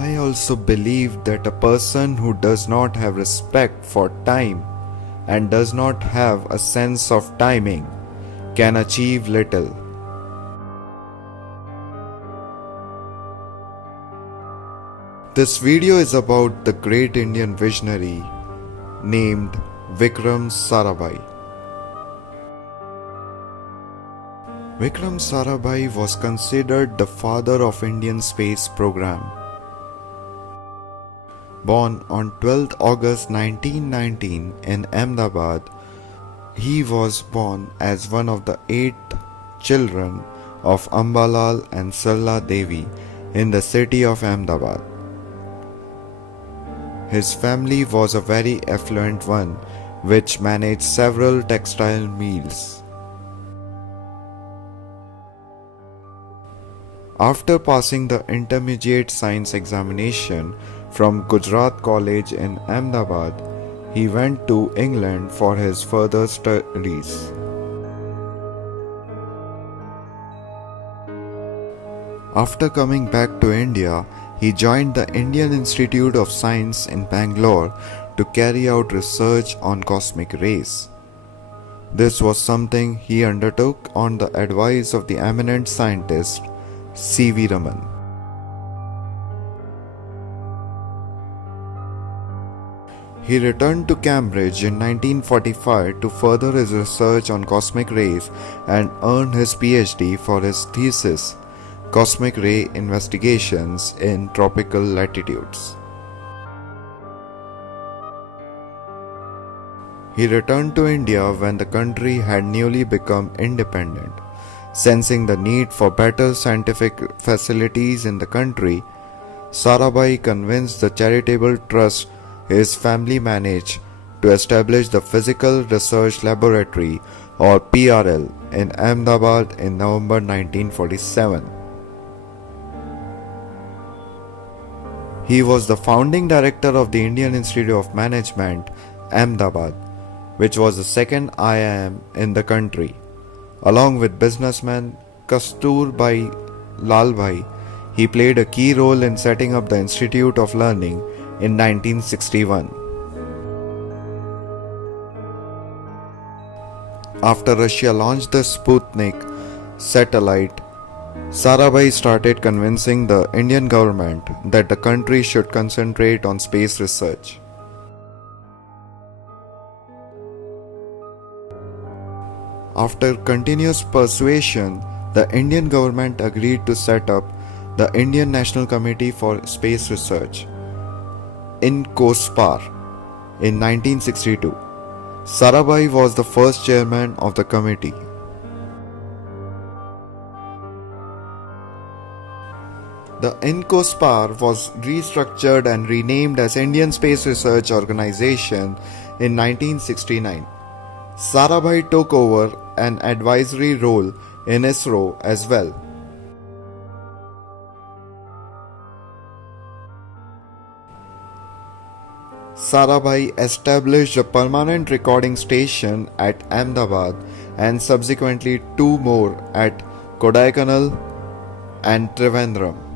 I also believe that a person who does not have respect for time and does not have a sense of timing can achieve little. This video is about the great Indian visionary named Vikram Sarabhai. Vikram Sarabhai was considered the father of Indian space program. Born on 12th August 1919 in Ahmedabad, he was born as one of the 8 children of Ambalal and Sarla Devi in the city of Ahmedabad. His family was a very affluent one which managed several textile mills. After passing the intermediate science examination from Gujarat College in Ahmedabad, he went to England for his further studies. After coming back to India, he joined the Indian Institute of Science in Bangalore to carry out research on cosmic rays. This was something he undertook on the advice of the eminent scientist C.V. Raman. He returned to Cambridge in 1945 to further his research on cosmic rays and earned his PhD for his thesis, Cosmic Ray Investigations in Tropical Latitudes. He returned to India when the country had newly become independent. Sensing the need for better scientific facilities in the country, Sarabhai convinced the charitable trust his family managed to establish the Physical Research Laboratory or PRL in Ahmedabad in November 1947. He was the founding director of the Indian Institute of Management, Ahmedabad, which was the second IIM in the country. Along with businessman Kasturbai Lalbhai, he played a key role in setting up the Institute of Learning in 1961. After Russia launched the Sputnik satellite, Sarabhai started convincing the Indian government that the country should concentrate on space research. After continuous persuasion, the Indian government agreed to set up the Indian National Committee for Space Research, INCOSPAR, in 1962. Sarabhai was the first chairman of the committee. The INCOSPAR was restructured and renamed as Indian Space Research Organization in 1969. Sarabhai took over an advisory role in ISRO as well. Sarabhai established a permanent recording station at Ahmedabad and subsequently 2 more at Kodaikanal and Trivandrum.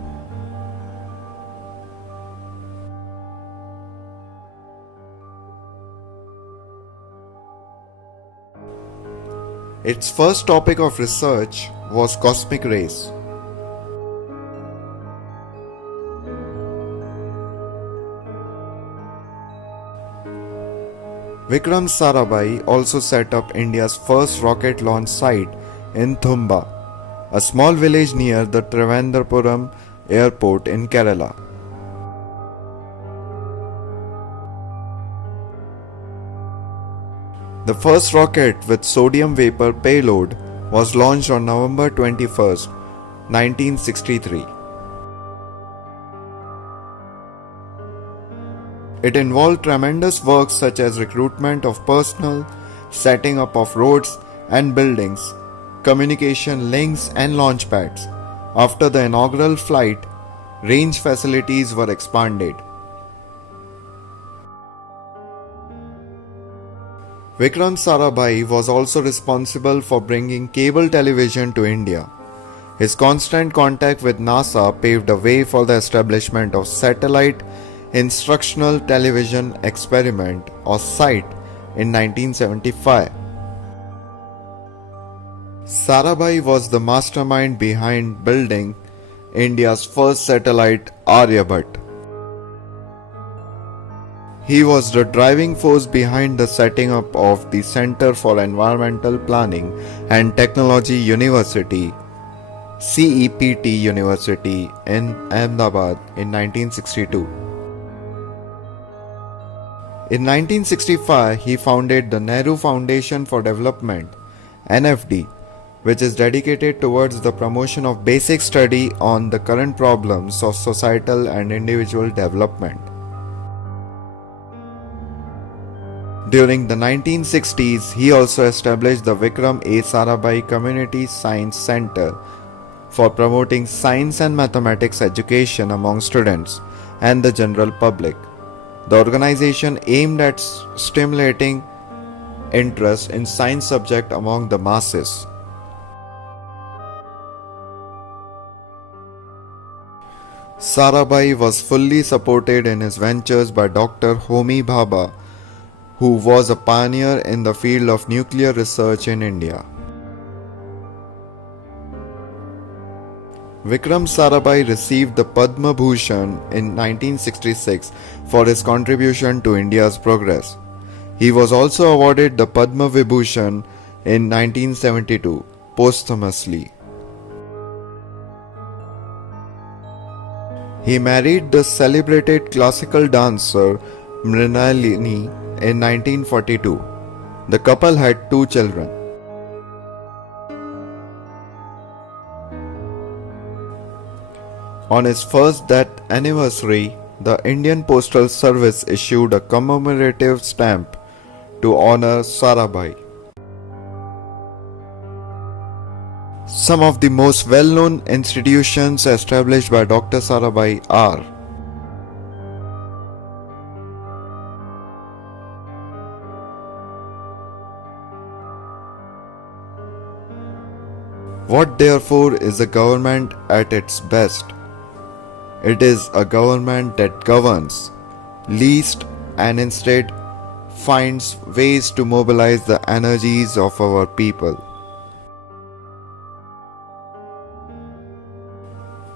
Its first topic of research was cosmic rays. Vikram Sarabhai also set up India's first rocket launch site in Thumba, a small village near the Trivandrum airport in Kerala. The first rocket with sodium vapor payload was launched on November 21, 1963. It involved tremendous work such as recruitment of personnel, setting up of roads and buildings, communication links and launch pads. After the inaugural flight, range facilities were expanded. Vikram Sarabhai was also responsible for bringing cable television to India. His constant contact with NASA paved the way for the establishment of Satellite Instructional Television Experiment or SITE in 1975. Sarabhai was the mastermind behind building India's first satellite Aryabhat. He was the driving force behind the setting up of the Center for Environmental Planning and Technology University, CEPT University in Ahmedabad in 1962. In 1965, he founded the Nehru Foundation for Development, NFD, which is dedicated towards the promotion of basic study on the current problems of societal and individual development. During the 1960s, he also established the Vikram A. Sarabhai Community Science Center for promoting science and mathematics education among students and the general public. The organization aimed at stimulating interest in science subject among the masses. Sarabhai was fully supported in his ventures by Dr. Homi Bhabha, who was a pioneer in the field of nuclear research in India. Vikram Sarabhai received the Padma Bhushan in 1966 for his contribution to India's progress. He was also awarded the Padma Vibhushan in 1972 posthumously. He married the celebrated classical dancer Mrinalini in 1942. The couple had 2 children. On his first death anniversary, the Indian Postal Service issued a commemorative stamp to honor Sarabhai. Some of the most well-known institutions established by Dr. Sarabhai are What therefore is a government at its best? It is a government that governs least and instead finds ways to mobilize the energies of our people.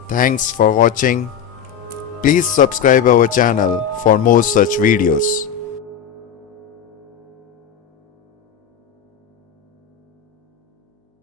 Thanks for watching. Please subscribe our channel for more such videos.